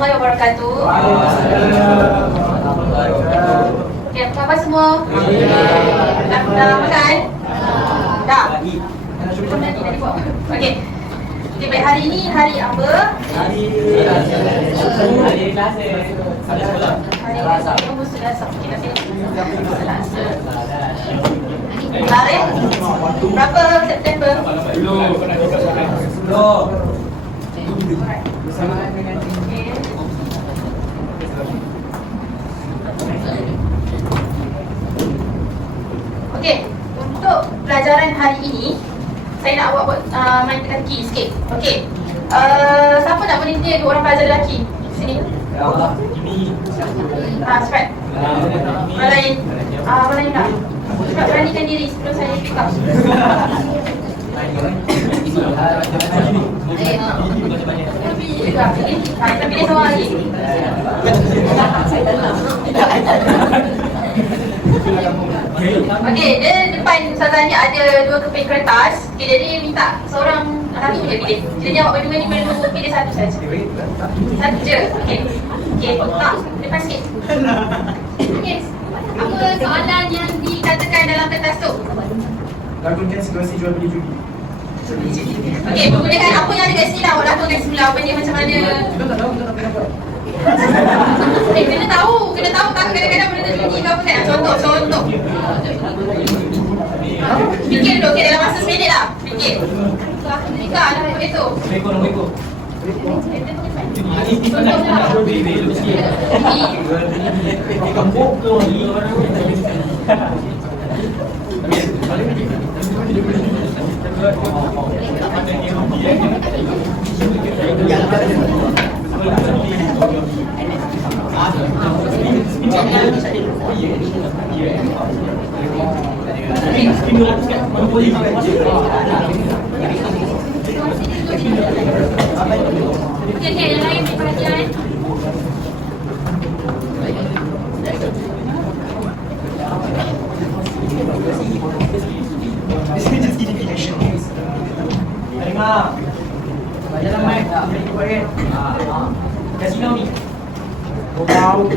warahmatullahi wabarakatuh. Okey, apa khabar semua? Dah makan? Dah. Okey. Okey, baik, hari ini hari apa? Hari Selasa. Okey, nanti Selasa. Kemarin berapa September? 10. Okey, untuk pelajaran hari ini saya nak awak buat main teka-teki sikit. Okey. Siapa nak berniaga 2 orang pelajar lelaki? Sini. Cepat. Orang lain. Orang lain tak? Cepat beranikan diri sebelum saya pick up. Kita pilih seorang lagi. Okey, dia depan Ustazah ni ada 2 keping kertas. Okey, jadi minta seorang satu je pilih. Jadi awak berdua ni perlu pilih satu saja. Satu je. Okey. Okey, tak. Depan sikit. Okey. Apa soalan yang dikatakan dalam kertas tu? Lakukan situasi jual beli judi. Okey, menggunakan apa yang ada kat sini lah awak lakukan semula. Apa dia macam mana? Kita tak tahu apa. Kena tahu tak kadang-kadang benda tu judi ke apa kan? Contoh. Fikir dulu, okey, dalam masa 1 minit lah. Fikir. Fikir ada apa itu? Meko. Okey, yang lain perhatian. This is just definition. Terima. Jalan mic. Kasih tahu ni. Contoh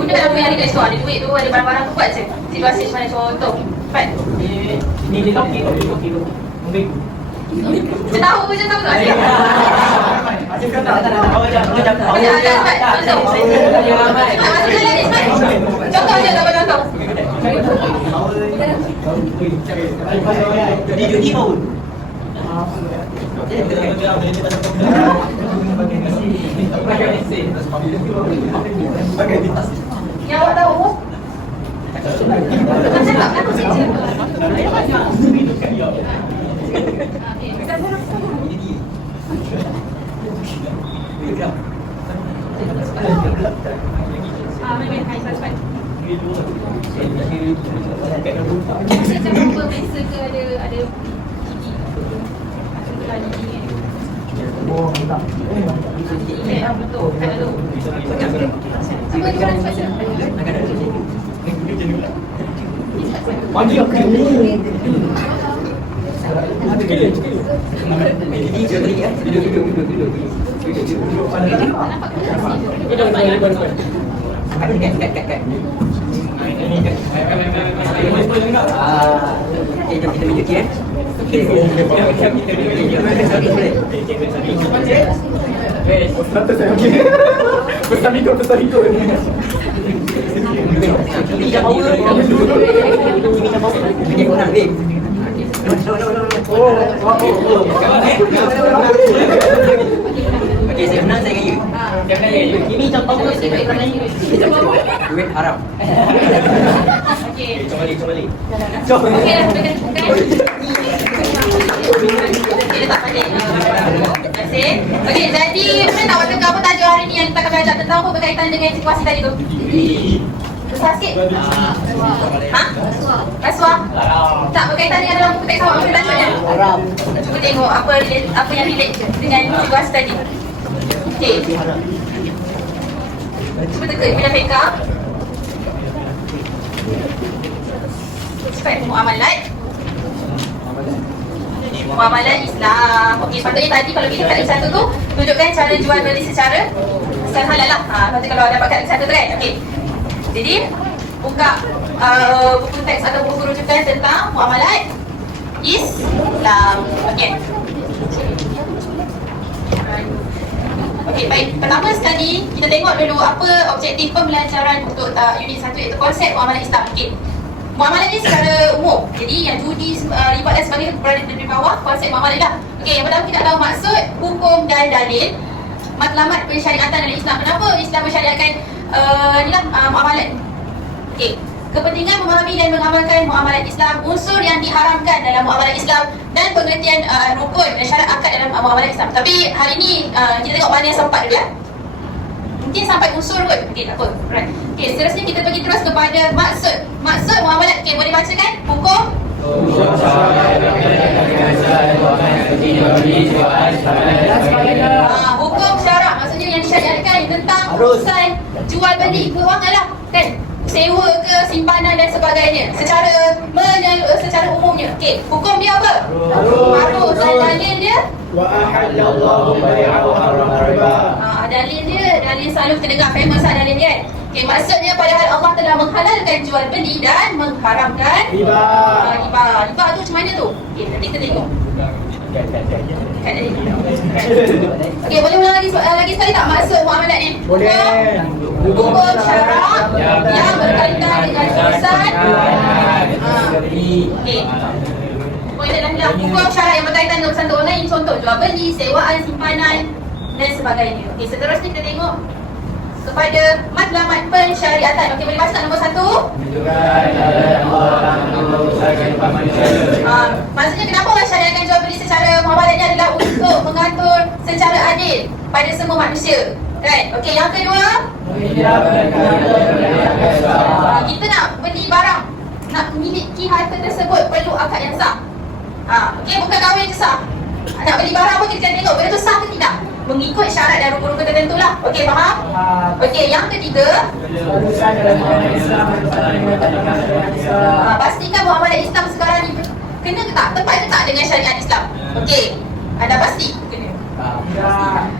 guna apa yang ada kat situ. Ada duit tu, ada barang-barang tu, buat je. Situasi macam mana, contoh. Cepat. Ni dia okey. Mungkin. Saya tahu je tahu tak? Contoh je, contoh. Jadi judi pun. Yang awak tahu? Bukan cakap, kenapa saya cakap? Main-main, hai, cepat. Saya cakap apa biasa ke ada gigi? Ada gigi kan? Betul, ada tu. Cuba jualan cepat. Bagi aku. Okey, saya menang, saya kaya. Ini contoh duit haram. Okey. Cuba balik. Okey, dah bukan. Okey, letak balik. Terima kasih. Okey, jadi macam nak awak tengok apa tajuk hari ni yang kita akan belajar tentang apa berkaitan dengan situasi tadi tu? Besar sikit? Ha? Rasuah? Tak berkaitan dengan dalam buku teks awak apa tajuknya? Cuba tengok apa yang relate dengan situasi tadi. Okey. Cuba teka bila Feka. Cepat muamalat. muamalah Islam. Okey, sepatutnya tadi kalau kita kat link satu tu tunjukkan cara jual beli secara halal lah. Nanti kalau dapat kat link satu tu kan. Okey. Jadi buka buku teks atau buku rujukan tentang muamalat Islam. Okey. Okey, baik. Pertama sekali kita tengok dulu apa objektif pembelajaran untuk unit 1 iaitu konsep muamalah Islam. Okey. Muamalah ni secara umum. Jadi yang judi, riba dan sebagainya berada di bawah konsep muamalah lah. Okey, yang pertama kita tahu maksud, hukum dan dalil matlamat pensyariatan dalam Islam. Kenapa Islam mensyariatkan muamalat? Okey. Kepentingan memahami dan mengamalkan muamalat Islam, unsur yang diharamkan dalam muamalat Islam dan pengertian rukun dan syarat akad dalam muamalat Islam. Tapi hari ini kita tengok mana yang sempat dulu ya. Mungkin sampai unsur kot. Okey, tak apa. Right. Okey, seterusnya kita pergi terus kepada maksud. Maksud muamalat. Okey, boleh bacakan? Hukum. Hukum syarak maksudnya yang disyariatkan tentang urusan jual beli kewangan lah. Kan? Sewa ke, simpanan dan sebagainya. Secara umumnya. Okey, hukum dia apa? Harus. Dan dalil dia? Dalil dia, dalil selalu kita dengar famous lah dalil dia kan. Okay, maksudnya padahal Allah telah menghalalkan jual beli dan mengharamkan riba. Riba tu macam mana tu? Okay, nanti kita tengok. Okay, boleh ulang lagi sekali tak maksud muamalat ni? Boleh. Hukum syarak yang berkaitan dengan urusan. Okay. Hukum syarak yang berkaitan dengan urusan online, contoh jual beli, sewaan, simpanan dan sebagainya. Okey, seterusnya kita tengok kepada matlamat pensyariatan. Okey, boleh baca nombor 1. Maksudnya kenapa Allah syariatkan jual beli secara muamalat ni adalah untuk mengatur secara adil pada semua manusia. Right? Okey, yang kedua, kita nak beli barang, nak memiliki harta tersebut perlu akad yang sah. Okey, bukan kahwin je sah. Nak beli barang pun kita tengok benda tu sah ke tidak, mengikut syarat dan rukun-rukun tertentu lah. Okey, faham? Okey, yang ketiga, pastikan muamalah Islam sekarang ni kena ke tak, tepat ke tak dengan syariat Islam. Okey, anda pasti kena.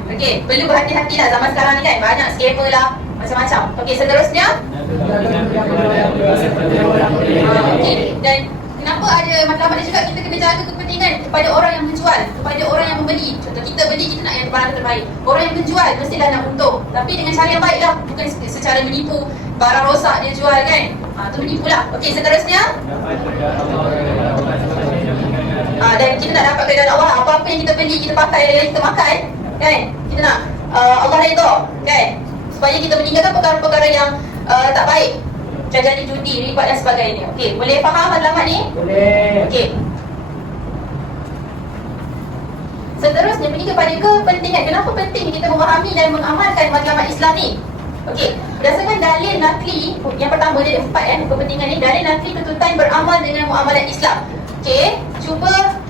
Okey, perlu berhati-hati lah zaman sekarang ni kan, banyak scammer lah, macam-macam. Okey, seterusnya, okey, dan kenapa ada matlamat dia juga, kita kena jaga kepentingan kepada orang yang menjual, kepada orang yang membeli. Contoh kita beli, kita nak yang barang terbaik. Orang yang menjual mestilah nak untung, tapi dengan cara yang baik lah, bukan secara menipu. Barang rosak dia jual kan, tu menipu lah. Okey, seterusnya, dan kita nak dapat keridhaan Allah. Apa-apa yang kita beli, kita pakai dan kita makan kan, kita nak Allah redha kan, supaya kita meninggalkan perkara-perkara yang tak baik, jadi judi, riba dan sebagainya. Okey, boleh faham matlamat ni? Boleh. Okey. Seterusnya pergi kepada kepentingan. Kenapa penting kita memahami dan mengamalkan matlamat Islam ni? Okey, berdasarkan dalil nakli, yang pertama dia ada 4 kepentingan ni. Dalil nakli tuntutan beramal dengan muamalat Islam. Okey, cuba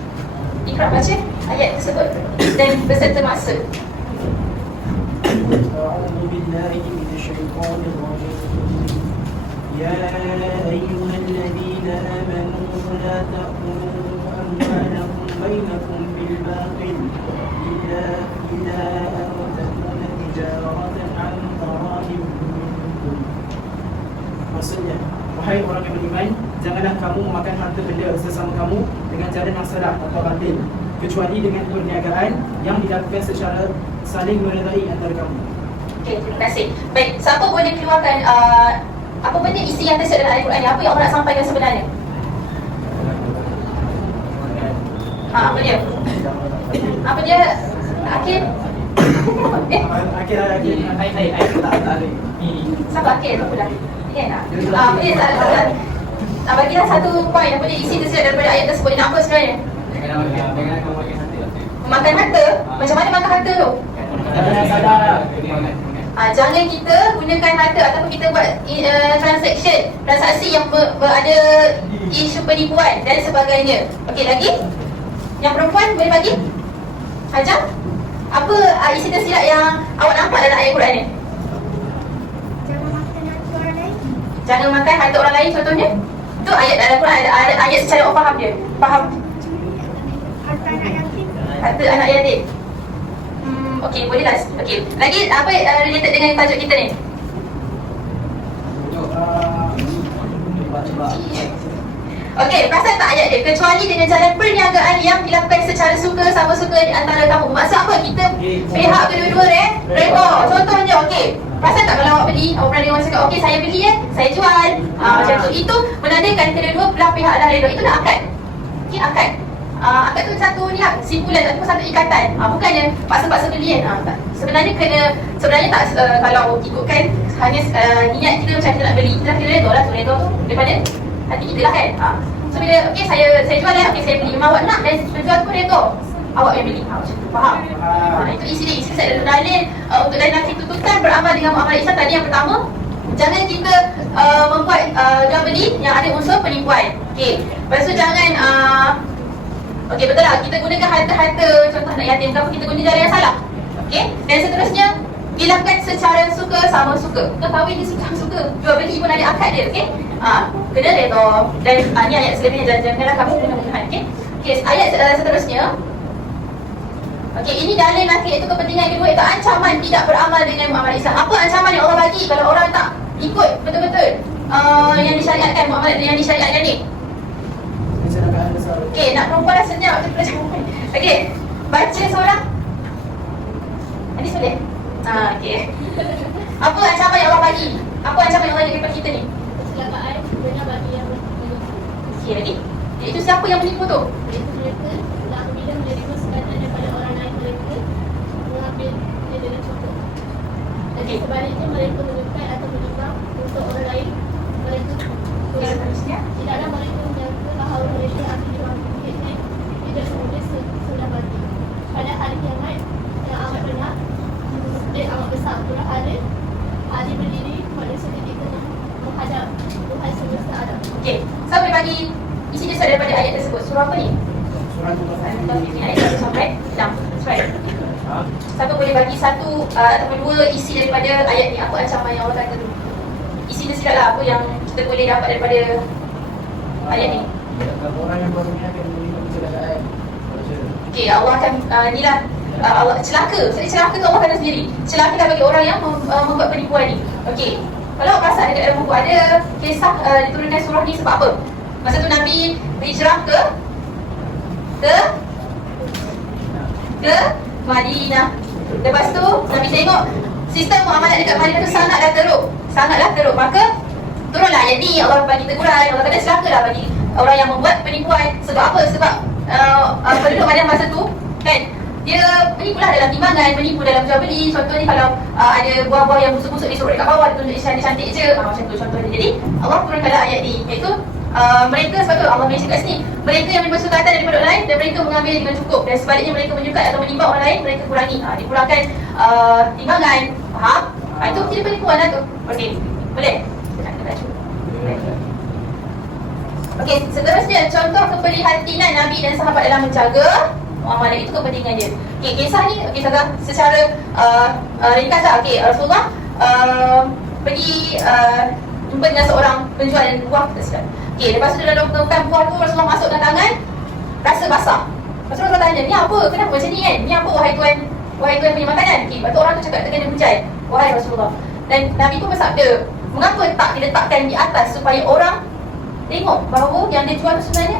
Ikra baca ayat tersebut dan beserta maksud. أعوذ بالله من الشيطان الرجيم يا أيها الذين آمنوا لا تأكلوا أموالكم بينكم بالباطل إلا أن تكون تجارة عن تراض منكم. Maksudnya, wahai orang yang beriman, janganlah kamu memakan harta benda sesama kamu dengan cara yang salah atau batil, kecuali dengan perniagaan yang dilakukan secara saling meredai antara kamu. Okey, terima kasih. Baik, siapa boleh keluarkan apa benda isi yang tersirat dalam Al-Quran ni? Apa yang Allah nak sampaikan sebenarnya? Apa dia? Apa dia? Akhir? Akhir. Siapa akhir? Apa dah? Kan tak? Apa dia? Bagilah satu poin. Apa dia isi tersirat daripada ayat tersebut? Dia nak apa sebenarnya? Makan harta? Macam mana makan harta tu? Jangan kita gunakan harta ataupun kita buat transaksi yang ada isu penipuan dan sebagainya. Okey, lagi? Yang perempuan boleh bagi? Hajar? Apa isi tersirat yang awak nampak dalam ayat Quran ni? Jangan makan harta orang lain contohnya. Tu ayat dalam Quran, ada ayat secara faham dia. Faham? Harta Harta anak yatim. Okey, boleh lah. Okey. Lagi apa related dengan tajuk kita ni? Okey, perasan tak ayat dia? Kecuali dengan jalan perniagaan yang dilakukan secara suka sama suka di antara kamu. Maksud apa? Kita pihak kedua-dua redha. Contohnya, okey. Perasan tak kalau awak beli, awak pernah dengar orang cakap, okey saya beli saya jual. Macam tu. Itu menandakan kedua-dua belah pihak dah redha. Itu dah akad. Okey, akad. Akad tu satu ni lah, simpulan ataupun satu ikatan. Bukannya paksa-paksa beli kan. Tak. Sebenarnya tak kalau ikutkan hanya niat kita macam kita nak beli, kita dah kira redha lah tu, redha tu daripada hati kita lah kan. So bila okey saya jual okey saya beli, memang awak nak dan penjual tu redha, awak yang beli. Macam tu, faham? Itu isi dia, isi saya dalil untuk dalil tuntutan beramal dengan muamalah Islam tadi yang pertama. Jangan kita membuat jual beli yang ada unsur penipuan. Okey. Lepas tu jangan okey, betul lah, kita gunakan harta-harta contoh anak yatim ke apa, kita guna jalan yang salah. Okey. Dan seterusnya dilakukan secara suka sama suka. Kita kahwin dia suka, jual beli pun ada akad dia, okey? Kena redha. Dan ni ayat selebihnya, janganlah kamu guna mudahan, okey? Okey, ayat seterusnya. Okey, ini dalil nakil, itu kepentingan kedua, itu ancaman tidak beramal dengan muamalah Islam. Apa ancaman yang Allah bagi kalau orang tak ikut betul-betul yang disyariatkan, muamalah yang disyariatkan ni? Okey, nak perempuan lah senyap macam pelajar perempuan. Okey, baca seorang. Hadis boleh? Okey. Apa ancaman yang Allah bagi? Apa ancaman yang Allah bagi kepada kita ni? Kecelakaan benar bagi yang menipu. Okey lagi. Itu siapa yang menipu tu? Iaitu mereka telah apabila menerima sukatan daripada orang lain, mereka mengambil dia dengan cukup. Okey. Sebaliknya mereka menyukai atau menyumbang untuk orang lain, mereka Seterusnya. tidaklah mereka menyangka bahawa mereka akan dimaafkan tidak semudah sudah bagi. Pada hari kiamat yang amat benar dan amat besar pula hari berdiri manusia ketika menghadap Tuhan semesta alam. Okey. Saya boleh bagi isi dasar daripada ayat tersebut. Surah apa ni? Surah Al-Fatihah. Ayat 1 sampai 6. Surah. Siapa boleh bagi satu ataupun dua isi daripada ayat ni? Apa ancaman yang Allah kata tu? Isi dia silalah apa yang kita boleh dapat daripada ayat ni. Orang yang baru ni akan menerima kecelakaan. Okey, Allah akan inilah Allah celaka. Jadi celaka tu Allah kata sendiri. Celakalah bagi orang yang membuat penipuan ni. Okey. Kalau awak perasan dekat dalam buku ada kisah diturunkan surah ni sebab apa? Masa tu Nabi berhijrah ke Madinah. Lepas tu Nabi tengok sistem muamalah dekat Madinah tu sangatlah teruk. Maka turunlah ayat ni, Allah bagi teguran. Allah kata celakalah bagi orang yang membuat penipuan. Sebab apa? Sebab penduduk Madinah masa tu kan, dia menipulah dalam timbangan, menipu dalam jual beli. Contohnya kalau ada buah-buah yang busuk-busuk disuruh dekat bawah, ditunjuk cantik-cantik je, macam tu contohnya. Jadi Allah turunkanlah ayat ni, iaitu mereka, sebab tu Allah mention kat sini, mereka yang menerima sukatan daripada orang lain dan mereka mengambil dengan cukup, dan sebaliknya mereka menyukai atau menimba orang lain, mereka kurangi. Dikurangkan timbangan. Faham? Itu kira penipuan lah tu. Okey, boleh? Okey, seterusnya contoh keprihatinan Nabi dan sahabat dalam menjaga muamalah, itu kepentingan dia. Okey, kisah ni okey secara ringkas lah. Okey, Rasulullah pergi jumpa dengan seorang penjual buah, kita silap. Okey, lepas tu dia lakukan buah tu, Rasulullah masuk dengan tangan rasa basah. Rasulullah tanya, ni apa? Kenapa macam ni kan? Ni apa wahai tuan punya makanan? Okey, lepas tu orang tu cakap terkena hujan, wahai Rasulullah. Dan Nabi pun bersabda, mengapa tak diletakkan di atas supaya orang tengok bahawa yang dia jual tu sebenarnya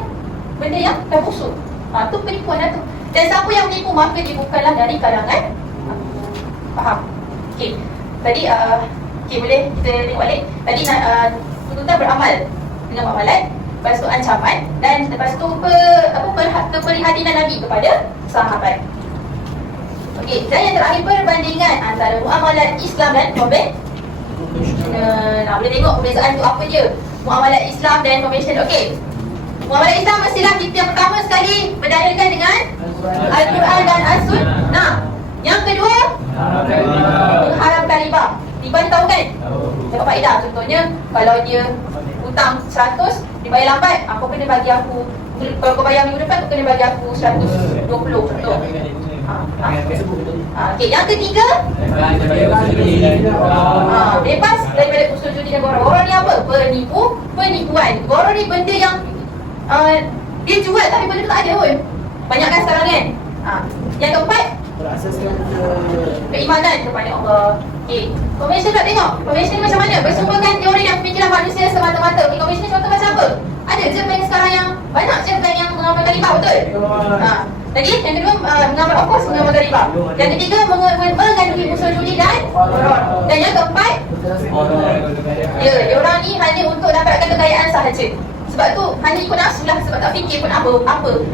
benda yang dah busuk. Tu penipuan lah tu. Dan siapa yang menipu, maka dia bukanlah dari kalangan aku. Faham? Okey. Tadi okey, boleh kita tengok balik. Tadi tuntutan beramal dengan muamalat, lepas tu ancaman, dan lepas tu keprihatinan Nabi kepada sahabat. Okey, dan yang terakhir perbandingan antara muamalat Islam dan konvensional. Boleh tengok perbezaan tu apa dia? Muamalat Islam dan konvensional. Okey. Muamalat Islam mestilah kita yang pertama sekali berdalilkan dengan Al-Quran dan As-Sunnah. Yang kedua, mengharamkan riba. Riba ni tahu kan? Dapat faedah. Contohnya, kalau dia hutang 100, dia bayar lambat, kau kena bagi aku. Kalau kau bayar minggu depan, kau kena bagi aku 120. Contoh. Okey, yang ketiga, bebas daripada usul judi dan goro. Goro ni apa? Penipuan. Goro ni benda yang dia jual tapi benda tu tak ada pun. Banyak kan sekarang kan? Yang keempat, berasaskan keimanan kepada Allah. Okey. Convention tak tengok. Convention ni macam mana? Bersumberkan teori dan pemikiran manusia semata-mata. Okey, convention ni contoh macam apa? Ada je bank sekarang yang banyak je bank yang mengamalkan riba, betul? Lagi yang kedua mengamalkan riba. Yang ketiga mengandungi unsur judi dan koror. Dan yang keempat, ya, dia orang ni hanya untuk dapatkan kekayaan sahaja. Sebab tu hanya ikut nafsu lah, sebab tak fikir pun apa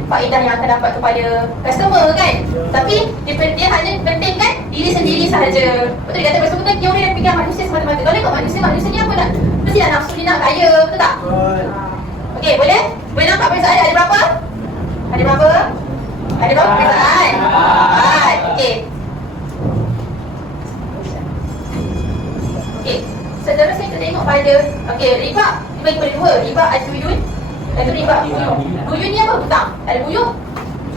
faedah yang akan dapat kepada customer kan. Tapi dia hanya pentingkan diri sendiri sahaja. Betul, dia kata bersumberkan teori dan fikiran manusia semata-mata. Kalau ikut manusia ni apa nak? Mesti dah nafsu dia nak kaya, betul tak? Okey, boleh? Boleh nampak perbezaan ada berapa? Ada berapa? Ada berapa perbezaan? 4. Okey. Okey. Seterusnya kita tengok pada riba dibagi pada dua. Riba ad-duyun dan riba buyung. Buyun ni apa? Hutang. Ada buyung,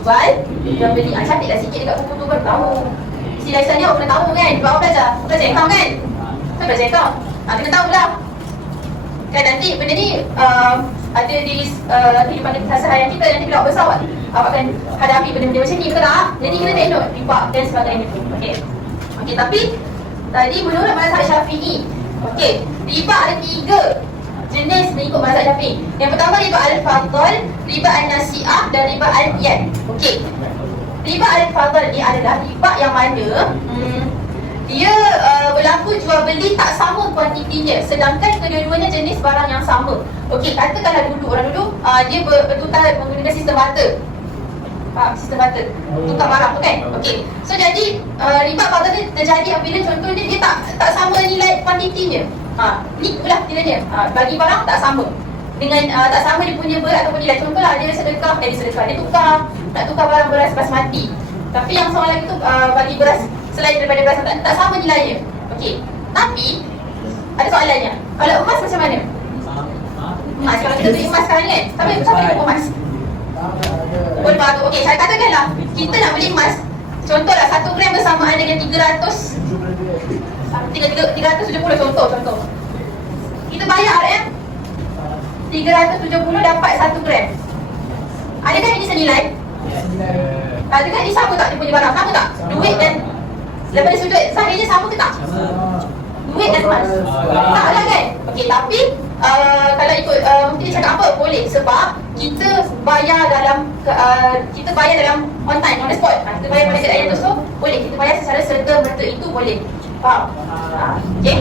jual dan beli. Cantiklah sikit dekat buku tu baru tahu. Istilah ni awak kena tahu kan? Sebab awak belajar account kan? Kan belajar account. Kena tahu lah. Kan nanti benda ni ada di kehidupan keseharian kita. Nanti bila awak besar awak akan hadapi benda-benda macam ni, betul tak? Jadi kita tengok riba dan sebagainya tu. Okey, tapi tadi menurut mazhab Syafi'i, okey, riba ada 3 jenis mengikut mazhab Syafi'i. Yang pertama riba al-fadl, riba an-nasi'ah dan riba al-yan. Okey. Riba al-fadl ni adalah riba yang mana dia berlaku jual beli tak sama kuantitinya, sedangkan kedua-duanya jenis barang yang sama. Okey, katakanlah dulu orang dulu dia bertukar menggunakan sistem barter. Sistem barter, tukar barang tu kan. Okey. So jadi riba fadl ni terjadi apabila contohnya dia tak sama nilai kuantitinya. Ni pula kiranya bagi barang tak sama dengan tak sama dia punya berat ataupun nilai. Contohlah dia dia tukar barang beras basmati, tapi yang seorang lagi tu bagi beras selain daripada beras tak sama nilainya. Okey, tapi ada soalannya, kalau emas macam mana? Kalau kita beli emas sekarang ni kan, tapi siapa yang emas? Boleh bagus. Okey, saya katakanlah kita nak beli emas, contohlah 1 gram bersamaan dengan 370 contoh. Kita bayar RM 370 dapat 1 gram. Adakah ini senilai? Adakah ini sama tak dia punya barang? Sama tak? Duit dan daripada sudut sahihnya sama ke tak? Duit dan emas. Tak lah kan? Okey, tapi kalau ikut mungkin dia cakap apa? Boleh, sebab kita bayar dalam on time, on the spot. Kita bayar pada kedai yang tu, boleh. Kita bayar secara serta-merta, itu boleh. Faham? Okey.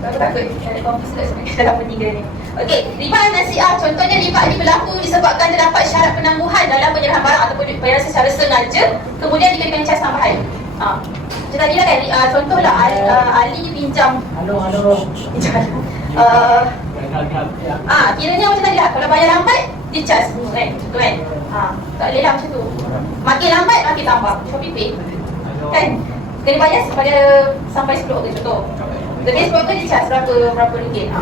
Aku takut ada konfus dalam bertiga ni. Okey, riba an-nasi'ah contohnya riba ni berlaku disebabkan terdapat syarat penangguhan dalam penyerahan barang ataupun bayaran secara sengaja, kemudian diberikan cas tambahan. Macam tadi lah kan, contohlah Ali pinjam. Kiranya macam tadi lah, kalau bayar lambat dia cas kan, contoh kan. Tak boleh lah macam tu. Makin lambat makin tambah. Shopee Pay kan kena bayar sampai 10 ke contoh. Lebih sebab tu dia cas berapa ringgit.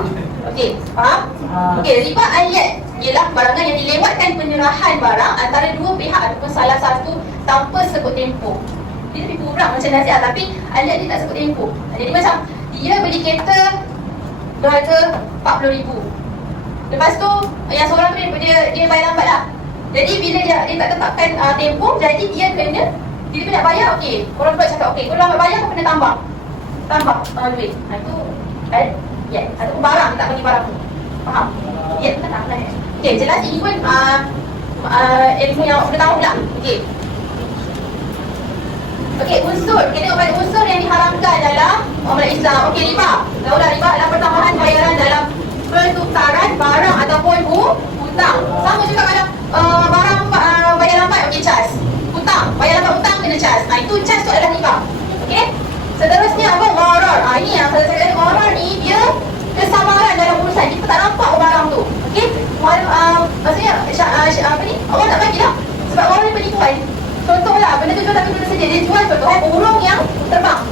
Okey, faham? Okey, riba al-yan ialah barangan yang dilewatkan penyerahan barang antara dua pihak ataupun salah satu tanpa sebut tempoh. Dia lebih kurang macam nasihat, tapi al-yan dia tak sebut tempoh. Jadi macam dia beli kereta berharga RM40,000. Lepas tu yang seorang tu dia bayar lambat lah. Jadi bila dia tak tetapkan tempoh, jadi dia nak bayar. Okey, orang buat cakap okey, kalau lambat bayar kau kena tambah duit. Itu ya, ataupun barang tak bagi barang tu. Faham? Ya, tak lah. Okey, jelas ini pun ilmu yang awak kena tahu lah. Okey, unsur. Kita tengok pada unsur yang diharamkan dalam muamalah Islam. Okey, riba. Tahulah riba adalah pertambahan bayaran dalam pertukaran barang ataupun hutang. Sama juga kalau barang bayar lambat, okey, cas. Hutang, bayar lambat hutang kena cas. Itu cas tu adalah riba. Okey. Seterusnya apa? Gharar. Ini yang saya kata, gharar ni dia kesamaran dalam urusan. Kita tak nampak barang tu. Okey? Maksudnya apa ni? Allah tak bagi lah. Sebab gharar ni penipuan. Contohlah, benda tu jual satu benda saja. Dia jual contoh burung yang terbang.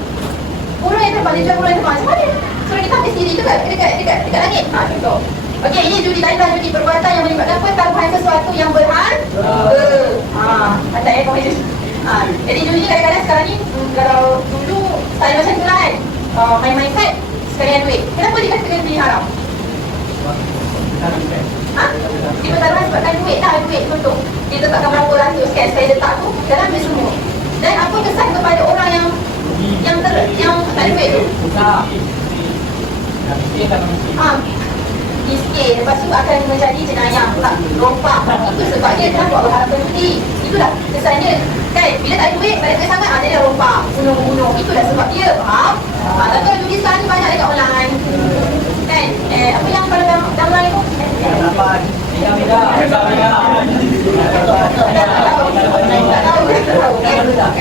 Burung yang terbang, dia jual burung yang terbang. Macam mana? Suruh kita ambil sendiri tu dekat langit. Contoh. Okey, ini judi tanda judi perbuatan yang melibatkan pertaruhan sesuatu yang berharga. Ada ekonomi. Jadi judi ni kadang-kadang sekarang ni, kalau dulu saya macam tu lah kan, main-main kad sekalian duit. Kenapa dikatakan beli haram? Ha? Di pertaruhan sebabkan duit lah, duit untuk dia letakkan berapa ratus kan, saya letak tu dalam dia semua. Dan apa kesan kepada orang yang tak ada duit tu? Ha, miskin, lepas tu akan menjadi jenayah tak rompak. Itu sebab dia telah buat berharap berhenti. Itulah kesannya kan, bila tak ada duit, tak ada duit sangat, ada dia rompak, bunuh-bunuh. Itulah sebab dia, faham? Tapi kalau judi sekarang ni banyak dekat online kan, apa yang kalau dalam online tu?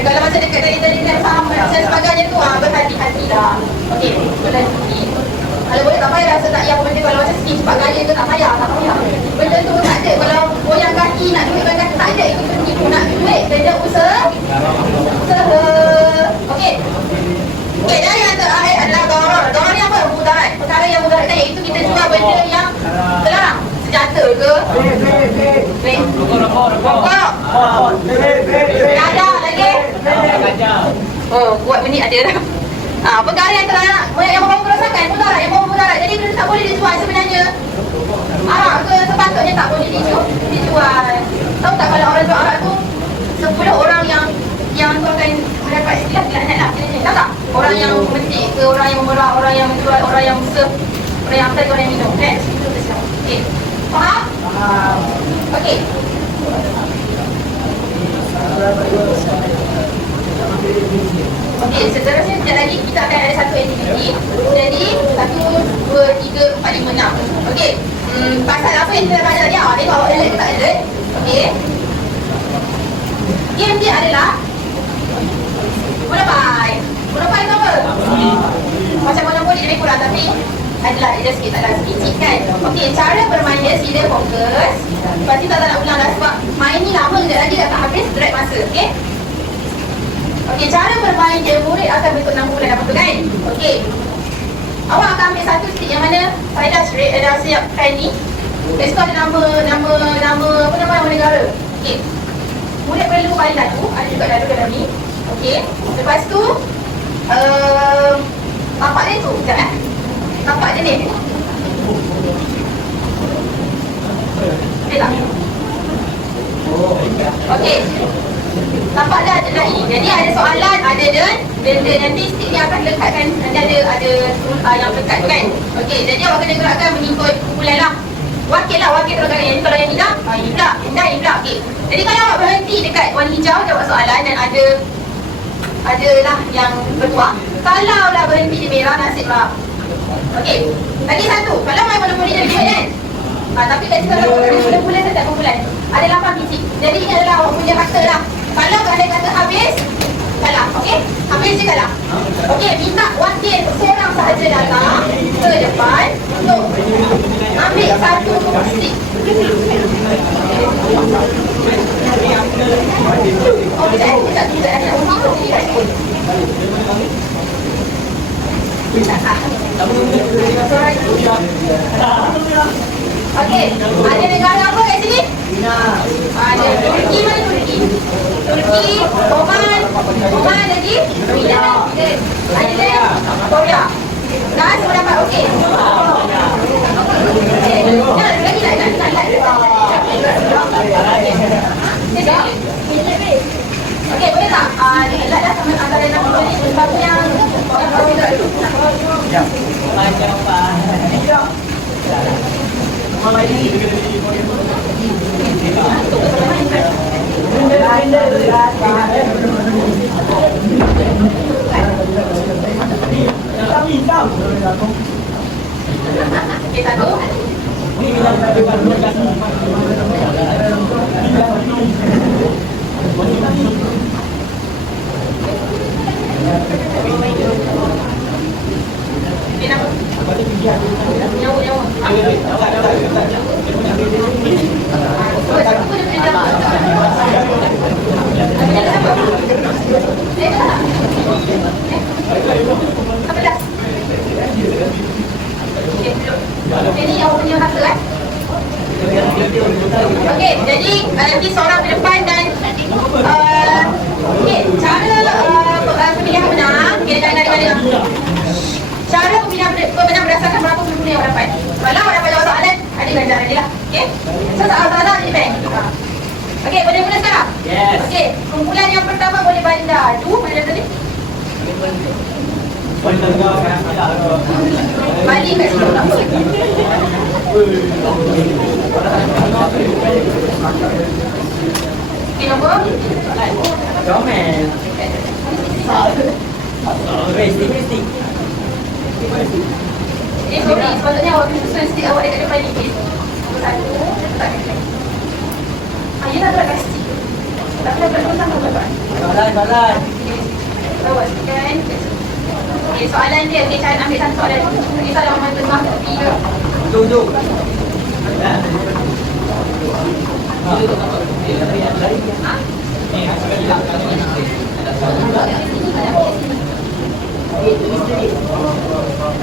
Kalau macam dekat dari internet saham dan sebagainya tu, berhati-hatilah. Okey, bulan judi kalau boleh tak payah rasa tak yang benda, kalau macam skin cepat gaya tu tak payah. Benda tu tak ada, kalau goyang kaki nak duit goyang kaki tak ada, itu penipu. Nak duit kena usaha. Okey. Okey, dan yang terakhir adalah darar. Darar ni apa? Mudarat. Perkara yang mudarat kan, iaitu kita jual benda yang terlarang. Senjata ke? Rokok. Gajah lagi? Oh, buat bunyi ada dah. Perkara yang terlarang, yang membawa kerosakan, mudarat, yang membawa mudarat. Jadi benda tak boleh dijual sebenarnya. Arak ke sepatutnya tak boleh dijual. Tahu tak kalau orang jual arak tu 10 orang yang tu akan mendapat sekilas laknat lah. Tahu tak? Orang yang memetik ke, orang yang memerah, orang yang menjual, orang yang serve, orang yang ambil, orang yang minum. Kan? Okey. Faham? Faham. Okey. Okey, seterusnya sekejap lagi kita akan ada satu aktiviti. Jadi 1, 2, 3, 4, 5, 6. Okey, pasal apa yang kita belajar tadi? Tengok awak alert ke tak alert? Okey. Game dia adalah Monopoly. Monopoly tu apa? Macam Monopoly dia lebih kurang, tapi adalah dia sikit, tak ada sikit kan. Okey, cara bermain dia sila fokus. Lepas tu tak nak ulang dah sebab main ni lama sekejap lagi dah tak habis, drag masa. Okey. Okey, cara bermain dia, murid akan bentuk 6 bulan apa tu kan? Okey. Awak akan ambil satu stick yang mana saya dah siapkan ni. Lepas tu ada nama negara. Okey. Murid perlu balik satu, ada juga dalam ni. Okey. Lepas tu tapak dia tu, sekejap tapak dia ni. Okey tak? Okey. Tapak dia adalah ini. Jadi ada soalan, ada benda, nanti stick ni akan lekatkan, nanti ada yang lekat tu kan. Okey, jadi awak kena gerakkan mengikut kumpulan lah. Wakil pergerakan yang ni. Kalau yang hijau, ini pula. Okey. Jadi kalau awak berhenti dekat warna hijau jawab soalan dan adalah yang bertuah. Kalau lah berhenti di merah, nasib lah. Okey. Lagi satu. Kalau main Monopoly dia lebih kan? Tapi kat situ kalau kumpulan saya tak kumpulan. Ada 8 biji. Jadi ini adalah awak punya kata lah. Kalau kalian kata habis, kalah. Okey? Habis je kalah. Okey, minta wakil seorang sahaja datang ke depan untuk ambil satu stick. Oh, tidak. Okey, ada negara apa kat sini? Ada Turki, mana Turki? Turki, Oman lagi? Iran, Ireland, Korea. Dah semua dapat, okey. Okey, boleh tak? Lihat dah sama antara nama ni sebab yang okey, satu. Jadi yang punya harta kan? Okey, jadi nanti seorang ke depan dan okey, cara pemilihan menang, okey, dengar. Cara pemilihan pemenang berdasarkan berapa benda yang awak dapat. Kalau awak dapat jawab soalan, ada belajar lagi lah. Okay? So, soalan ni baik. Okay, boleh mula sekarang? Yes. Okay, kumpulan yang pertama boleh bandar. Tu, mana tadi? Bali kat situ tak apa. Okay, nombor? Comel. Resti. Sorry, sepatutnya awak susun stick awak dekat depan ni. Nombor 1, tak kena. Yelah, tu ada stick. Tapi dapat tulisan apa tuan? Balan. Awak kan? Okay, soalan dia. Okay, saya ambil satu soalan. Tak kisahlah orang tengah tepi ke. Duduk.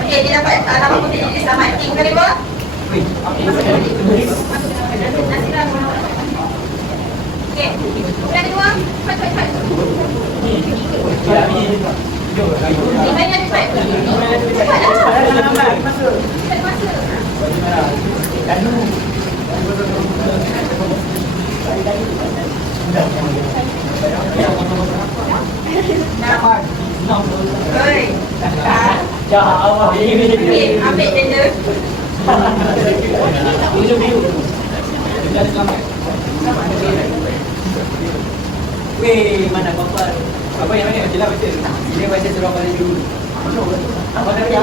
Okay, dia dapat tambah putih jadi selamat. Okay, bukan dia buat? Nasi lah. Okay, bukan kedua. Cepat. Lima ni ada cepat. Cepatlah. Cepat masa. Oi. Jahat Allah. Okay, ambil tender. Weh, mana apa? Apa yang mana? Jelas baca. Dia baca surah pada dulu. Apa tadi?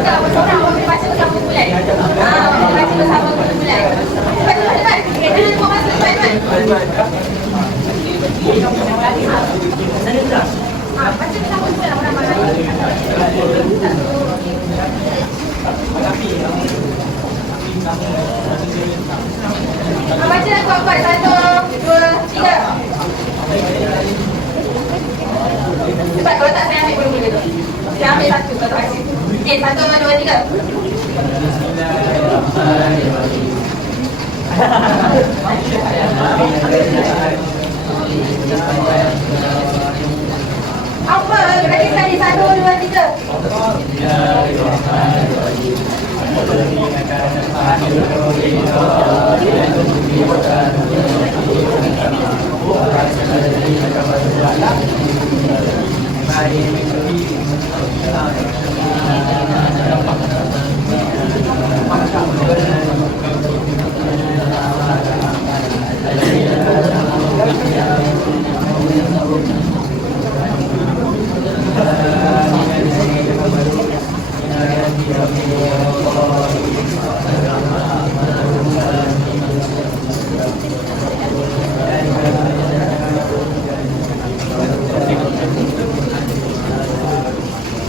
Tak, bersama awak boleh baca bersama bulan. Awak boleh baca bersama bulan. Cepat. Okay, jangan buat masa cepat. Baca bersama bulan orang-orang. Baca kuat-kuat. 1, 2, 3. Cepat, kalau tak saya ambil mula-mula tu. Saya ambil satu, tak kasih. Okay, 1, 2, 3. Apa? Berarti sekali 1, 2, 3.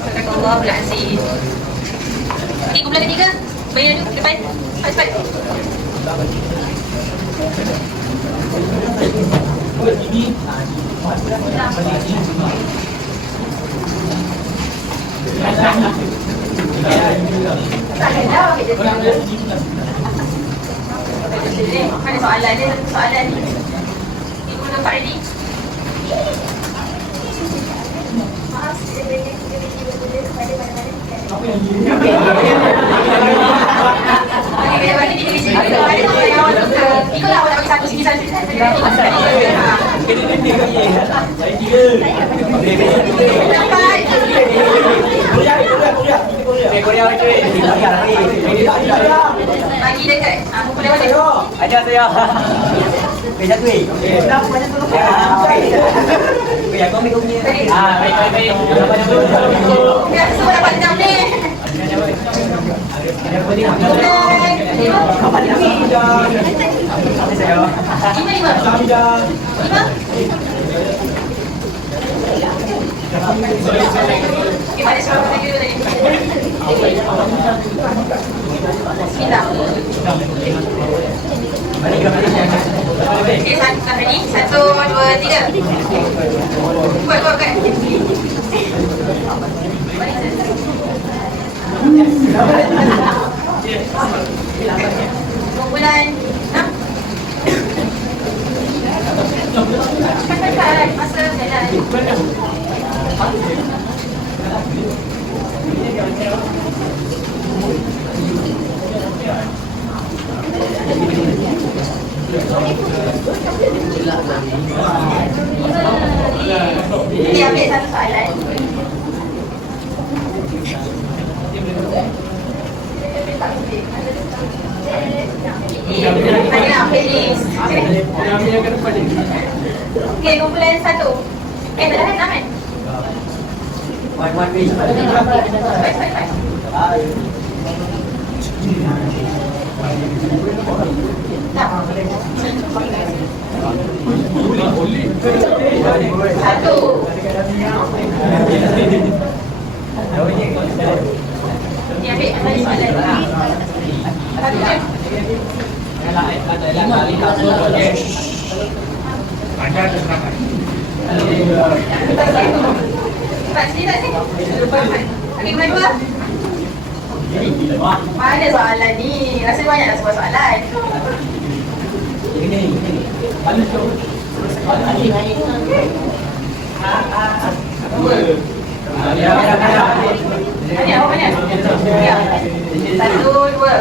Sadaqallahul Azim. Okay, kumpulan ketiga. Bayar dulu, depan. Cepat. Tak ada, kita mana soalan dia? Soalan ni. Ibu nampak ready? Maaf, saya berikan kepada mana-mana. Kita bagi kita cerita ada orang yang awak suka. Ikutlah awak nak bagi satu sini satu. Bagi dekat. Buku dia mana? Ajar saya. Beza tu. Ya, kau ambil punya. Baik. Ya, semua dapat 6 ni. Lima. Okay, balik suara lagi dulu tadi. Bismillah. Okay, satu ni. 1, 2, 3. Kuat kan? Kumpulan 6. Cepat-cepat. Masa Banyak finish. Okey, kumpulan satu. Tak dah kan, Ahmad? One way. Baik. Satu. Ni ambil tadi soalan. Satu je. Tak sini. Okey, nombor dua. Mana soalan ni? Rasa banyak dah sebuah soalan. Banyak, awak banyak. Ya. Satu, dua.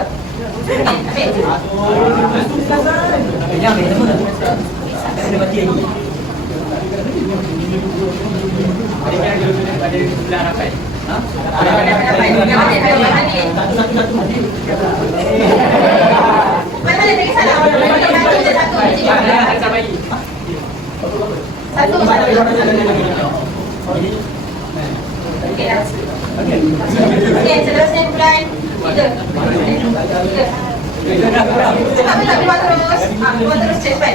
Okey, ambil. Mana lagi salah? Satu. Okey dah. Okey, seterusnya kumpulan tiga. Tak boleh buat terus. Buat terus cepat.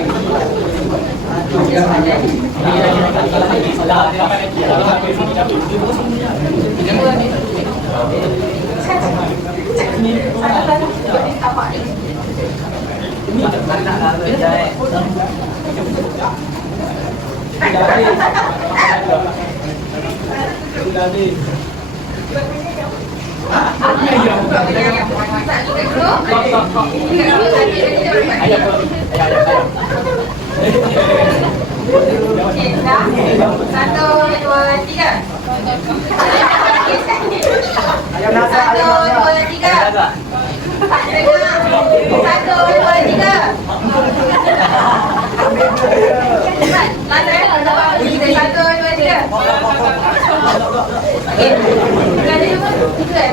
Satu, dua, tiga. Satu, dua, tiga. Satu, dua, tiga. Satu, dua, tiga. Okey. Ada dua, tiga. Tiga.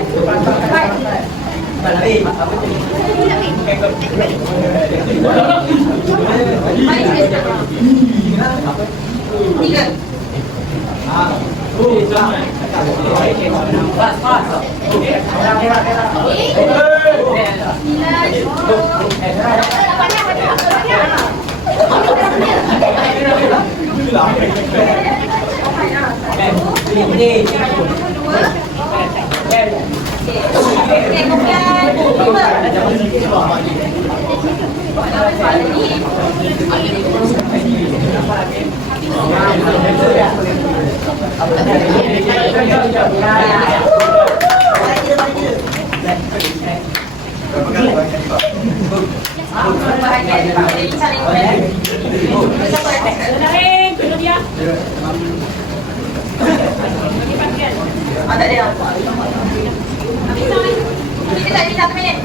Tak ada. Kita tak minta 1 minit.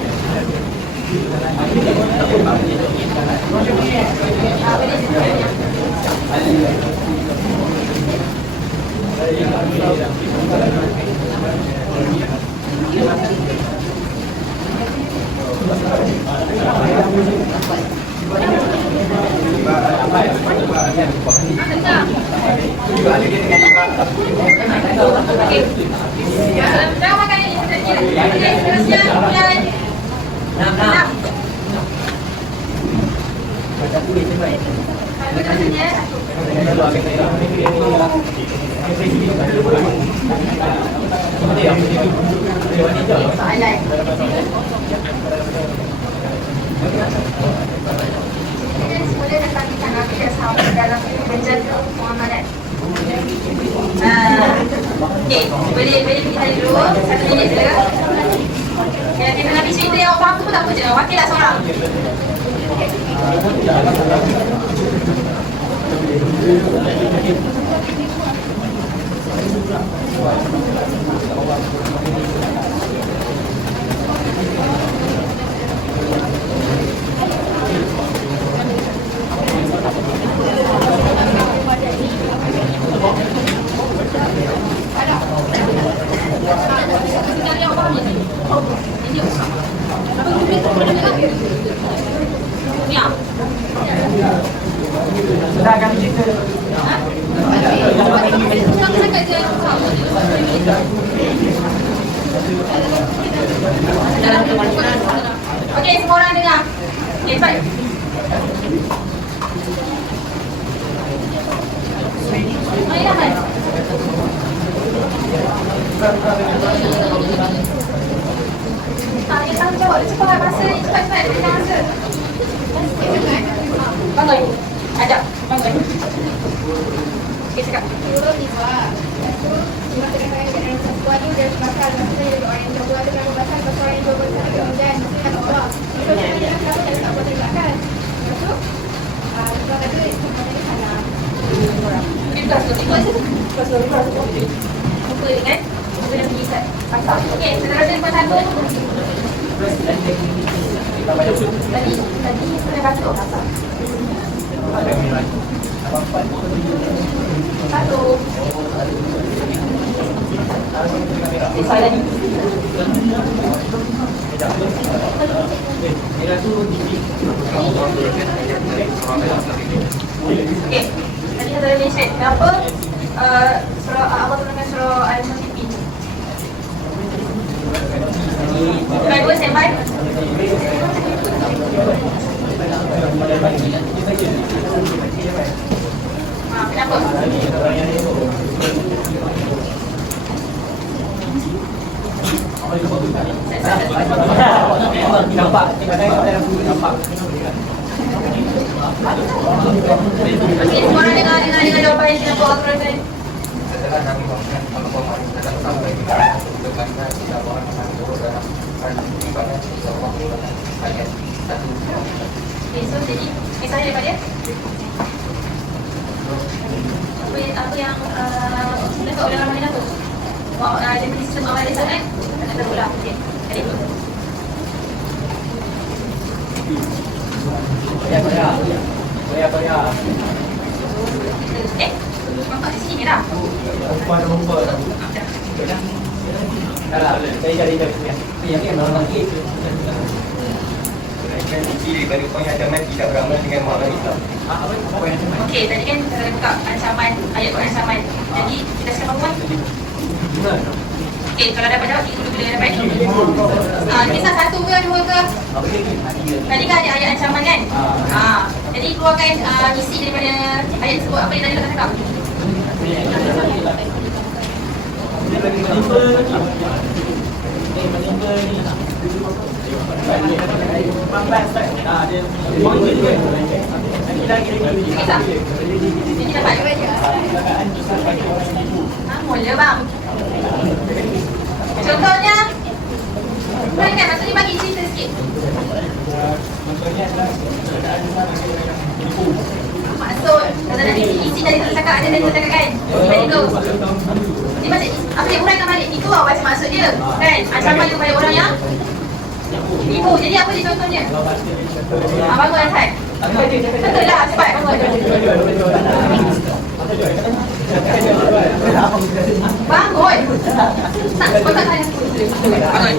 Jangan makan ini. Okey, seterusnya kumpulan 6. Soalan. Semula tentang kita Nabi dan sahabat dalam menjaga muamalat. Okey, boleh kita dulu 1 minit je. Yang dia Nabi cerita yang awak faham tu pun tak apa je. Wakil lah seorang. Ini Kurnia. Sudah kami cerita. Okey, semua orang dengar. Okey, baik. Ayo, Ahmad. Kita tanggungjawab dia cepat. Masa ni cepat-cepat. Dia jangan masa. Bangun. Ajak. Bangun. Okey, cakap. Muka ni kan? Muka dia pergi set. Okey, seterusnya nombor 1. Tadi saya basuh. Satu. Saya lagi. Okey. Tadi saya dah mention kenapa surah Allah turunkan surah Al-Mutaffifin. Baik, dua standby. Kenapa? Nampak. Nampak. Okey, semua orang dengar jawapan yang kenapa Allah turunkan. Setelah kami melakukan datang sampai di mana tidak boleh mengatur dalam ibadah ayat 1. Okey, so jadi kisah daripada dia. Apa yang dapat oleh Ramadan tu? Jadi sistem amal di sana akan terulang. Okey. Jadi itu. Korea. Nampak di sini merah. Rumput. Saya cari dia. Yang ni normal sikit. Kan isi daripada poin ancaman tidak beramal dengan makna Islam. Apa yang macam Okey, tadi kan kita buka ancaman, ayat ancaman. Jadi kita sekarang buat. Okey, kalau dapat jawab kita dulu bila dapat. Kisah 1 ke 2 ke? Tadi kan ada ayat ancaman kan? Jadi keluarkan isi daripada ayat tersebut. Apa yang tadi kita cakap? Kisah. Ini dapat. Mula bang. Contohnya, kan maksudnya bagi cerita sikit. Maksud, kata tadi isi tadi tak cakap, ada tadi tak cakap kan? Tadi tu. Dia macam, apa yang uraikan balik? Itu lah macam maksud dia. Kan? Ancaman kepada orang yang ibu. Jadi apa dia contohnya? Bangun Azhar. Betul lah, cepat bangun. Bangun. Tak, cepat tanya. Bangun.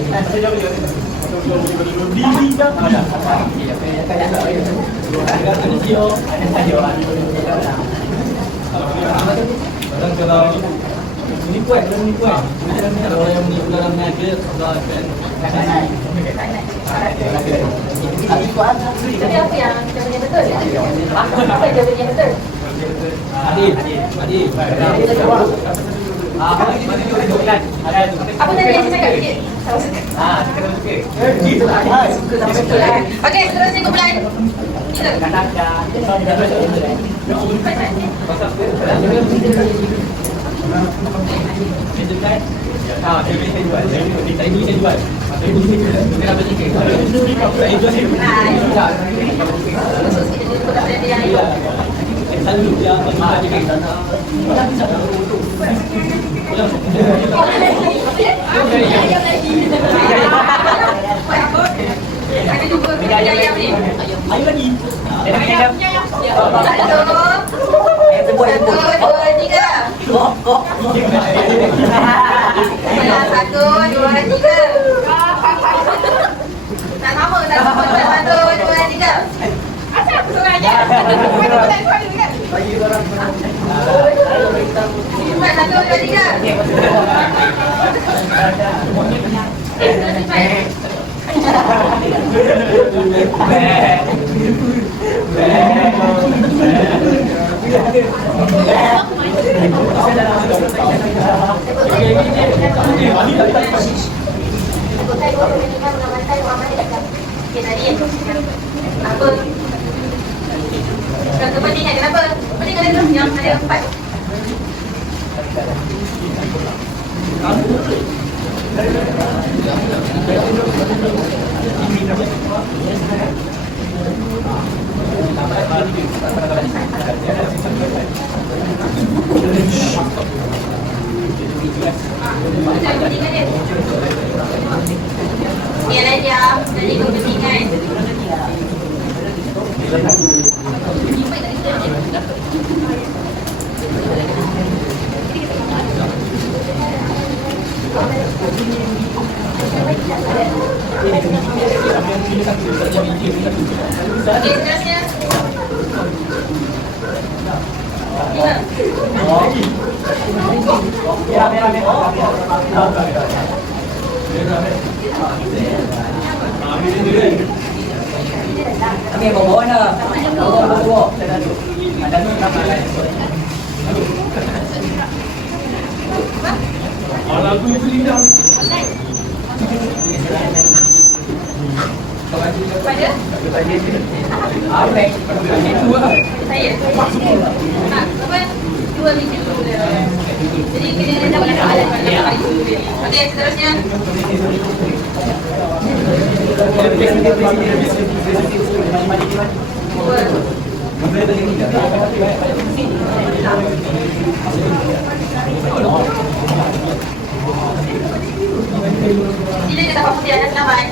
Kalau menipuan, kalau yang menipu dalam niaga, Allah akan Tapi apa yang jawapannya betul? Apa jawapannya betul? Adil. Apa tadi yang saya cakap sikit? Saya suka. Okey, seterusnya kumpulan. Kita. Ada juga ayam ni. Ayo lagi. Satu, dua, tiga. Satu, dua, tiga. Tak sama. Satu, dua, tiga. Bagi orang Cepat, 1, 2, 3. Okey, tadi apa? Kepentingan kenapa? Kepentingan ada yang ada 4. Kepentingan dia. Ni ada dia dari kepentingan. Okey, seterusnya. kami bawa na. Bawa. Ada tu nama lain. Pada Apa? Itu lah. saya. Apa? 2 minggu. Jadi kena dapat soalan pada hari itu. Okey, seterusnya. Sila kita putih atas lawan.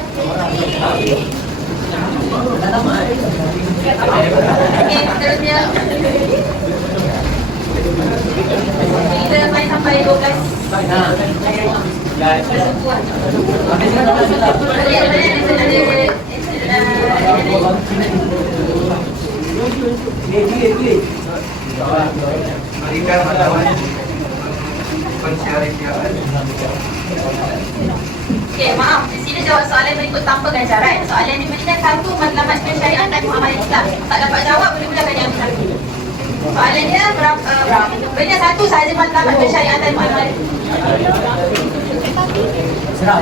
Okey, seterusnya. Kita main sampai 12. Kesempuan. Berikan pengetahuan pensyariah. Okey, maaf. Di sini jawab soalan berikut tanpa ganjaran. Soalan yang diberikan satu matlamat syariat dan muamalah Islam. Tak dapat jawab, boleh mulakan yang satu. Soalan dia berapa? Benda satu sahaja matlamat syariat dan muamalah. Serah.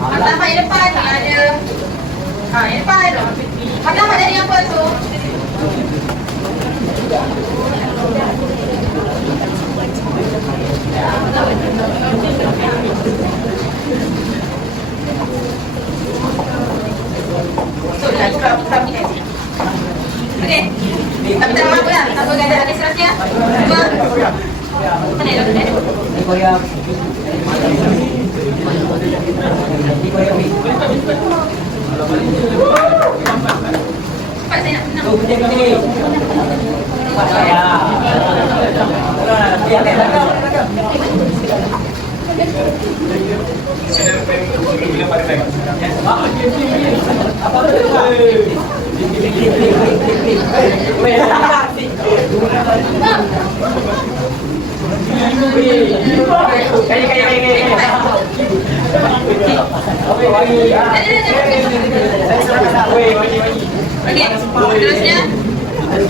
Matlamat yang depan ni ada. Yang depan tu. Matlamat dari apa tu? Okey. Tapi tak apa lah. Tanpa ganda. Okey, seterusnya. 2. Mana dia? Di Korea. Di Korea. Cepat saya nak menang. Tu putih. Pak saya. Dia ada. Apa tu? Okey, seterusnya. 3.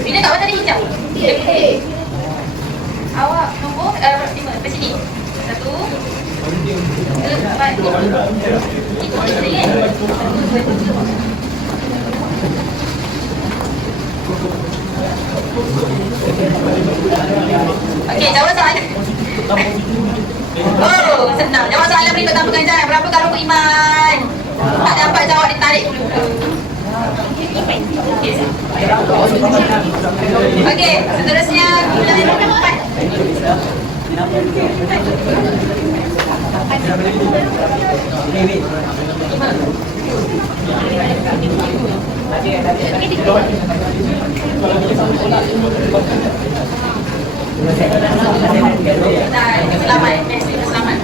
Bila kat mana tadi hijau? Awak nombor ke sini. 1, 2, 3, 4, 5. Itu boleh kan? 1, 2, 3. Okey, jawab soalan. Oh, senang. Jawab soalan berikut tanpa ganjaran. Berapa kalau beriman? Tak dapat jawab, ditarik dulu. Okey, seterusnya bulan yang keempat. Selamat, selamat.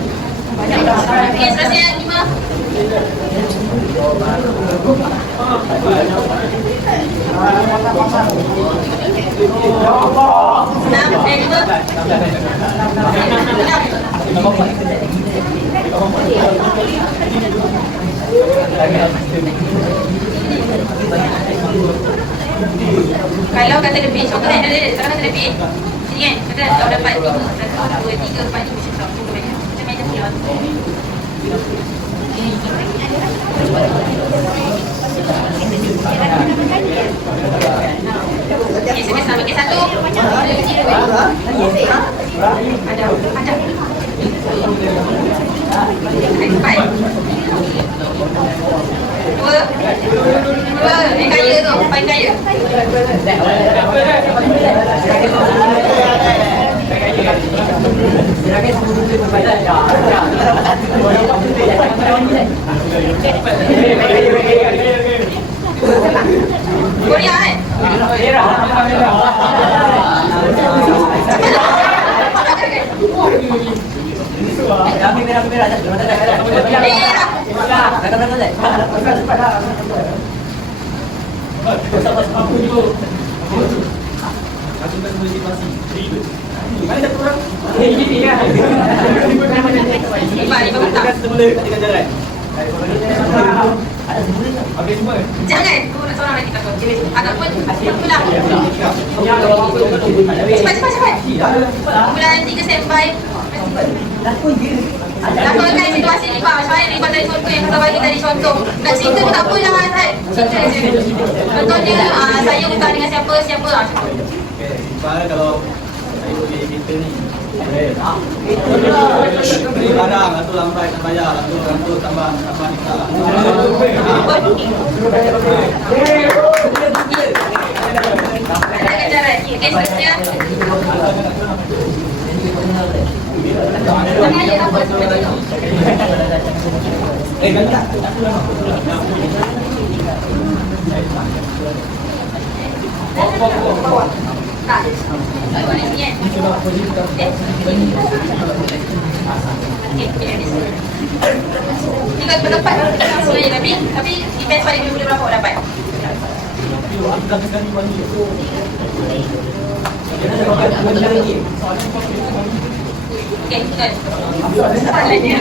Okey, seterusnya yang 5. Kalau kata lebih, contoh kan sekarang kata lebih. Sini kan, kata kalau dapat 5, 1, 2, 3, 4, 5, macam mana pula. Okey, sama-sama. Okey, 1. Ada. Baik. 2. Yang kaya tu, paling kaya. Korea kan? Jangan, kau nak seorang lagi takut. Ataupun apalah. Cepat. Bulan 3 standby. Lakonkan situasi ni Pak. Macam mana Riba tadi contoh yang Kata bagi tadi contoh. Nak cerita pun tak apa, jangan Azad. Cerita je. Contohnya saya buka dengan siapa macam tu. Mana kalau saya pergi kita ni beli barang, atau lambat nak bayar, atau tambah nikah. Ada kejaran. Okey, seterusnya. Jangan aja takut. Tak. Buat ni sini kan. Ni kau dapat sebenarnya tapi depends pada gula-gula berapa awak dapat. Okey, betul. Soalannya.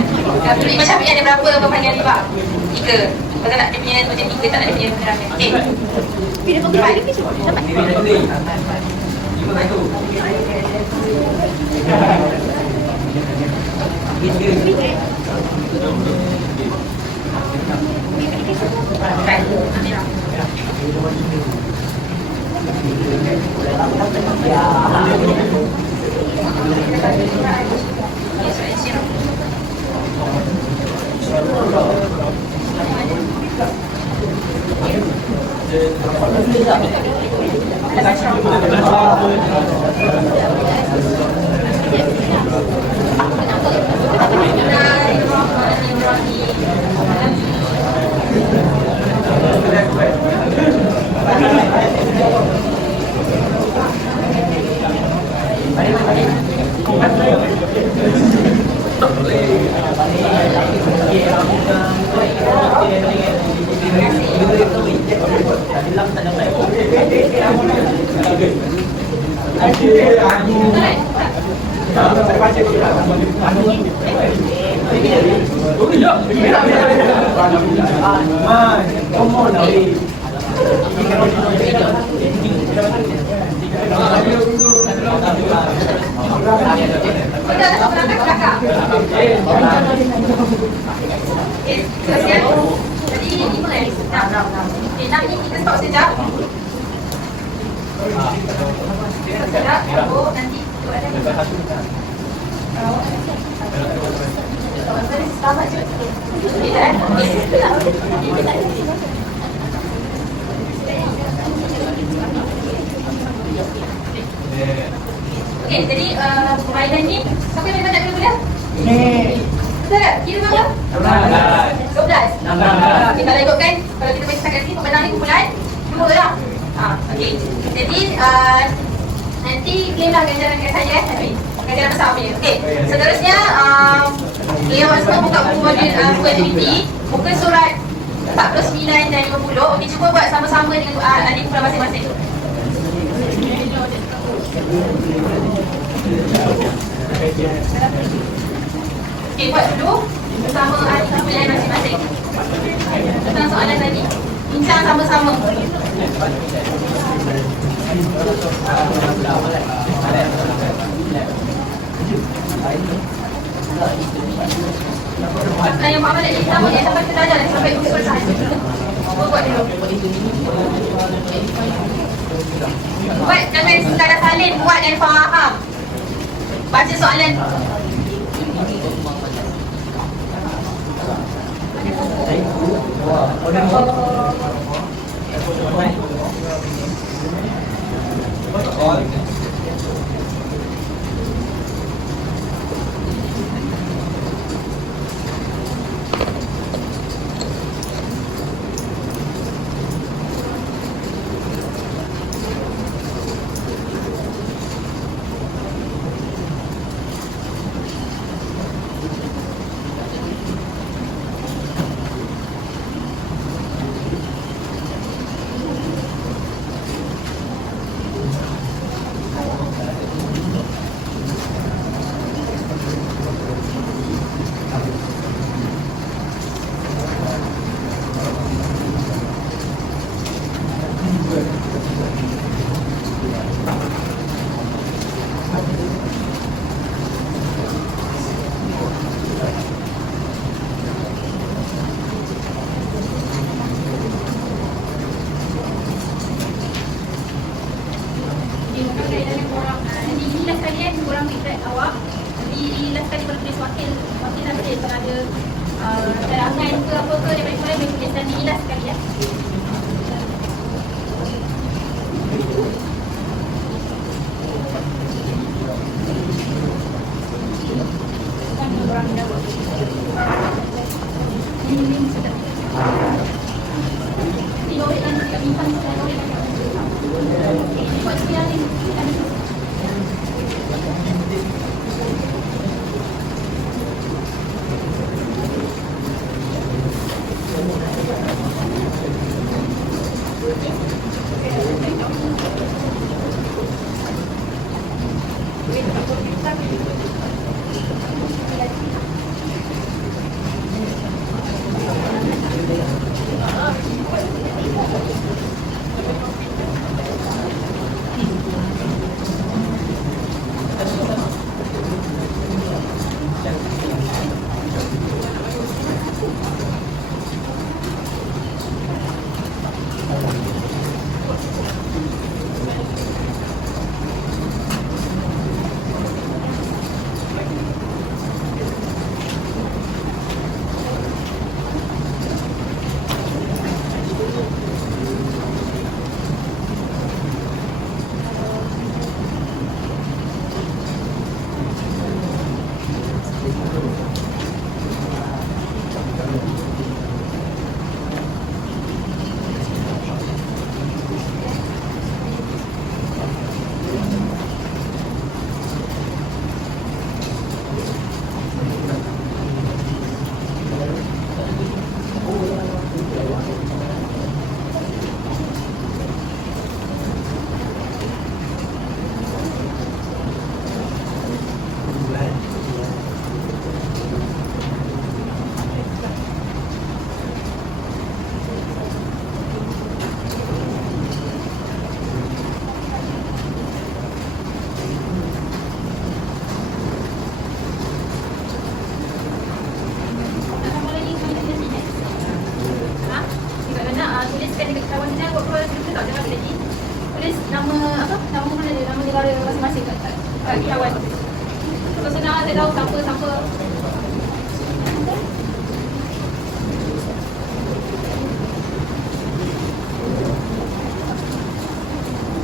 Ni macam ni ada berapa pembahagian ni Pak? 3. Pasal nak dia punya macam 3 tak nak dia punya kerangan. Okey. Pilih pembahagian lagi cuba. Dapat. Okey, jadi permainan ni siapa yang main banyak gula-gula? Ni. Betul tak? Kira berapa? 12. 16. Okey, kalau ikutkan, kalau kita main setakat ni, pemenang ni kumpulan 2 lah. Okey. Jadi, nanti claimlah ganjaran kat saya nanti. Ganjaran besar punya. Okey. Seterusnya, yang awak semua buka buku buku aktiviti, buka surat 49 dan 50. Okey, cuba buat sama-sama dengan adik kumpulan masing-masing. Okey, buat dulu bersama adik kumpulan masing-masing. Tentang soalan tadi, bincang sama-sama. Yang Mak Malik jadi sama, sampai kita belajar sampai usul sahaja. Cuba buat dulu. Buat, jangan sekadar salin, buat dan faham. Baca soalan.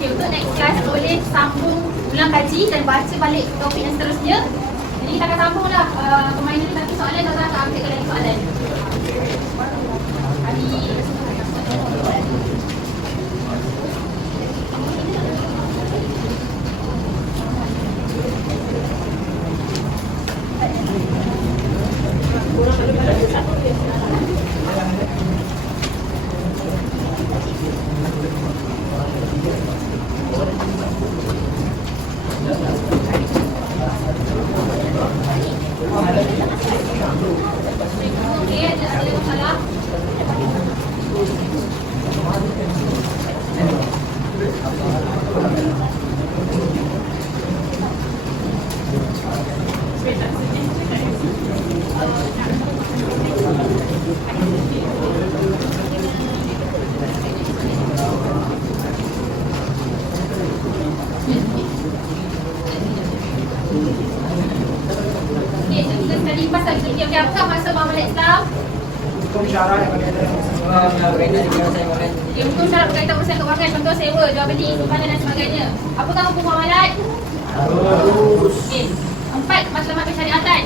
Okey, untuk next class boleh sambung ulang kaji dan baca balik topik yang seterusnya. Jadi kita akan sambunglah permainan satu soalan dan akan ambil lagi soalan. Okey, ada masalah? Okey, so kita study pasal fikir. Okey, apakah maksud muamalah Islam? Hukum syara yang berkaitan dengan saya makan. Okey, hukum syarat berkaitan urusan keuangan, contoh sewa, jual beli, simpanan dan sebagainya. Apakah hukum muamalat? Okey. 4. Matlamat persyariatan.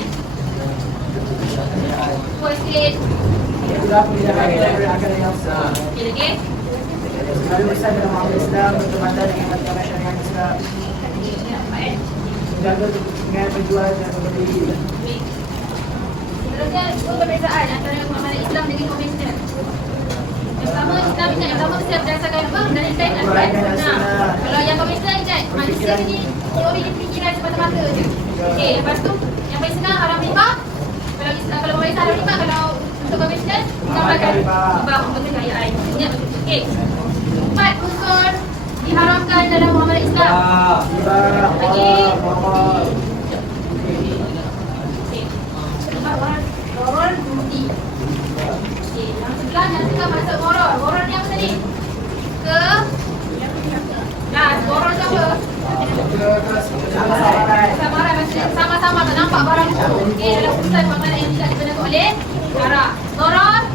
First grade. Sudah pendidikan agama yang sah. Okey, lagi. Lalu urusan dalam muamalah Islam berkaitan dengan matlamat syariat Islam. Menjaga dengan penjual dan pembeli. Okey. Seterusnya, dua perbezaan antara muamalah Islam dengan konvensional. Yang pertama, Islam ingat yang pertama mesti berdasarkan apa? Berdasarkan Al-Quran. Kalau yang konvensional ingat, manusia ni teori dia fikiran semata-mata je. Okey, lepas tu yang paling senang haram riba. Kalau Islam, kalau muamalah Islam haram riba, kalau untuk konvensional kita akan ubah untuk kekayaan. Ingat betul. Okey. 4 unsur diharamkan dalam muamalah Islam. Lagi. Moral budi. Okey, yang sebelah yang tengah masuk moral. Moral ni apa tadi? Moral tu apa? Sama-sama maksudnya sama-sama tak nampak barang tu. Okey, dalam urusan muamalah yang tidak dibenarkan oleh syara. Moral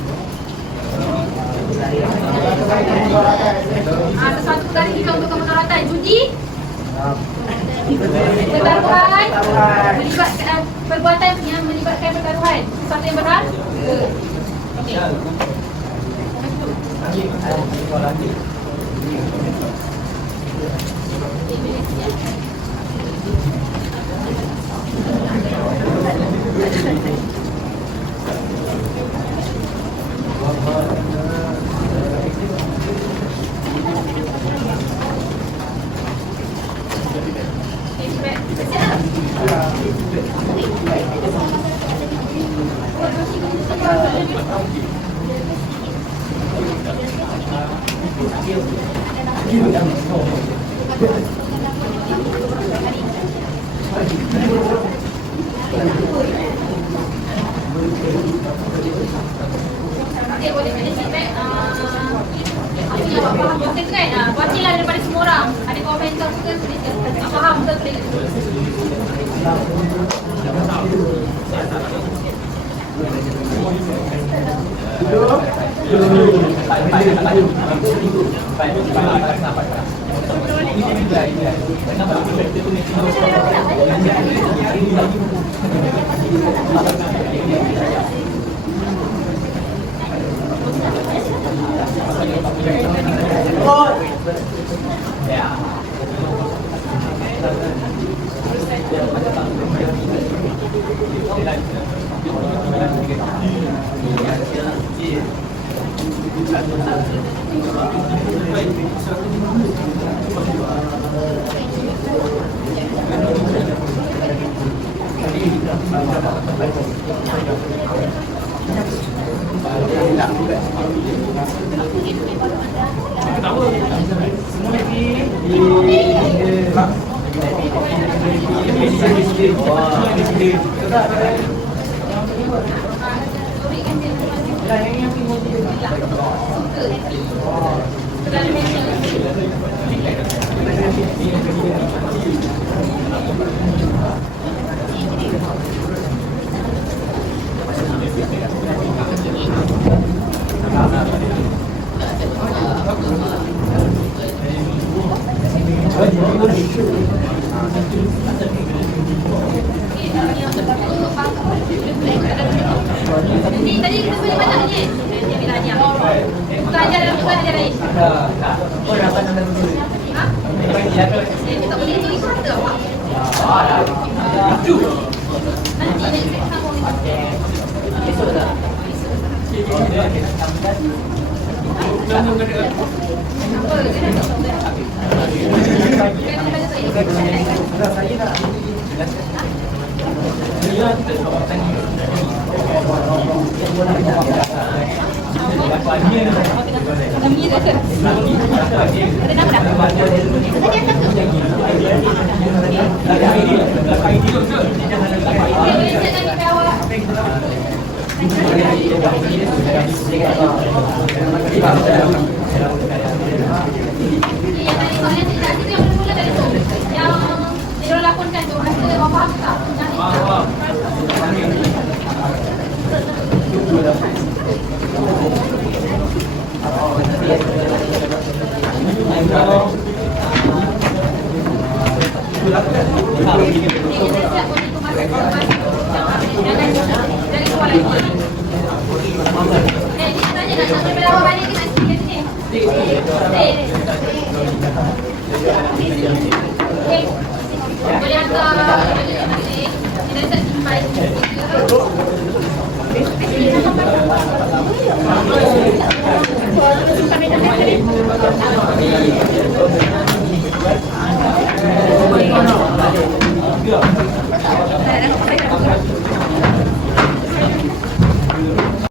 sesuatu perkara kita untuk kemudaratan. Judi, pertaruhan, melibatkan perbuatan yang melibatkan pertaruhan. Sesuatu yang berat. Okey. Okey, boleh ada feedback. Apa yang awak faham betul kan? Wakilah daripada semua orang. Ada komentar juga tuliskan. Tak faham betul tulis. Tadi kita boleh banyak ni. Dia bila dia. Bukan ajar dalam bukan ajar lain. Oh, dapat nama dulu. Ha? Kita boleh tulis kata apa? Nanti next time Esok tak? yang lakonkan tu rasa apa tak? Boleh hantar kita tak simpan.